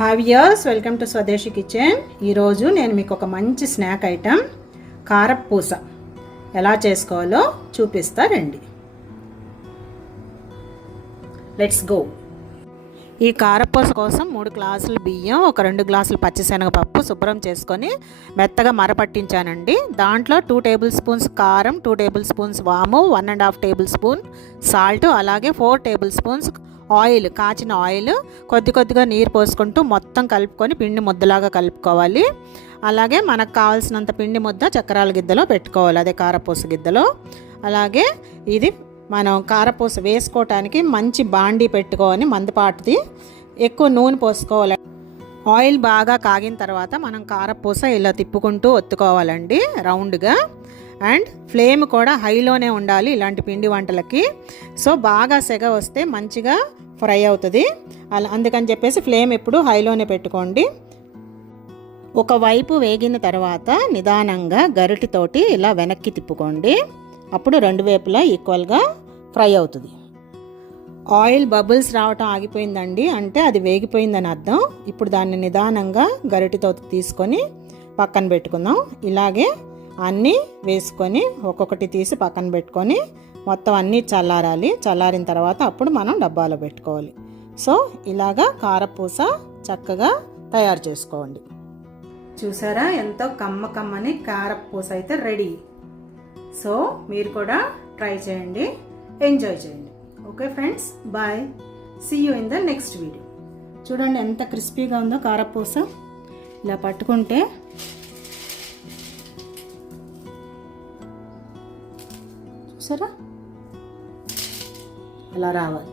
హావియర్స్ welcome to Swadeshi kitchen. ఈరోజు నేను మీకు ఒక మంచి స్నాక్ ఐటెం కారపూస. ఎలా చేసుకోవాలో చూపిస్తా రండి. లెట్స్ గో ఈ కారపూస కోసం మూడు గ్లాసులు బియ్యం ఒక రెండు గ్లాసులు పచ్చిశనగపప్పు శుభ్రం చేసుకొని మెత్తగా మరపట్టించానండి. దాంట్లో టూ టేబుల్ స్పూన్స్ కారం టూ టేబుల్ స్పూన్స్ వాము one and half table spoon salt అలాగే ఫోర్ టేబుల్ స్పూన్స్ ఆయిల్ కాచిన ఆయిల్ కొద్ది కొద్దిగా నీరు పోసుకుంటూ మొత్తం కలుపుకొని పిండి ముద్దలాగా కలుపుకోవాలి. అలాగే మనకు కావాల్సినంత పిండి ముద్ద చక్రాల గిద్దలో పెట్టుకోవాలి అదే కారపూస గిద్దలో. అలాగే ఇది మనం కారపూస వేసుకోవటానికి మంచి బాండీ పెట్టుకొని మందపాటిది ఎక్కువ నూనె పోసుకోవాలి. ఆయిల్ బాగా కాగిన తర్వాత మనం కారపూస ఇలా తిప్పుకుంటూ ఒత్తుకోవాలండి రౌండ్గా. అండ్ ఫ్లేమ్ కూడా హైలోనే ఉండాలి ఇలాంటి పిండి వంటలకి. సో బాగా సెగ వస్తే మంచిగా ఫ్రై అవుతుంది. అలా అందుకని చెప్పేసి ఫ్లేమ్ ఎప్పుడు హైలోనే పెట్టుకోండి. ఒకవైపు వేగిన తర్వాత నిదానంగా గరిటితోటి ఇలా వెనక్కి తిప్పుకోండి. అప్పుడు రెండు వైపులా ఈక్వల్గా ఫ్రై అవుతుంది. ఆయిల్ బబుల్స్ రావటం ఆగిపోయిందండి. అంటే అది వేగిపోయిందని అర్థం. ఇప్పుడు దాన్ని నిదానంగా గరిటితో తీసుకొని పక్కన పెట్టుకుందాం. ఇలాగే అన్నీ వేసుకొని ఒక్కొక్కటి తీసి పక్కన పెట్టుకొని మొత్తం అన్నీ చల్లారాలి. చల్లారిన తర్వాత అప్పుడు మనం డబ్బాలో పెట్టుకోవాలి. సో ఇలాగా కారపూస చక్కగా తయారు చేసుకోండి. చూసారా? ఎంతో కమ్మ కమ్మని కారపూస అయితే రెడీ. సో మీరు కూడా ట్రై చేయండి. ఎంజాయ్ చేయండి. Okay friends? Bye. See you in the next video చూడండి ఎంత క్రిస్పీగా ఉందో కారపూస. ఇలా పట్టుకుంటే చూసారా? అలా రావాలి.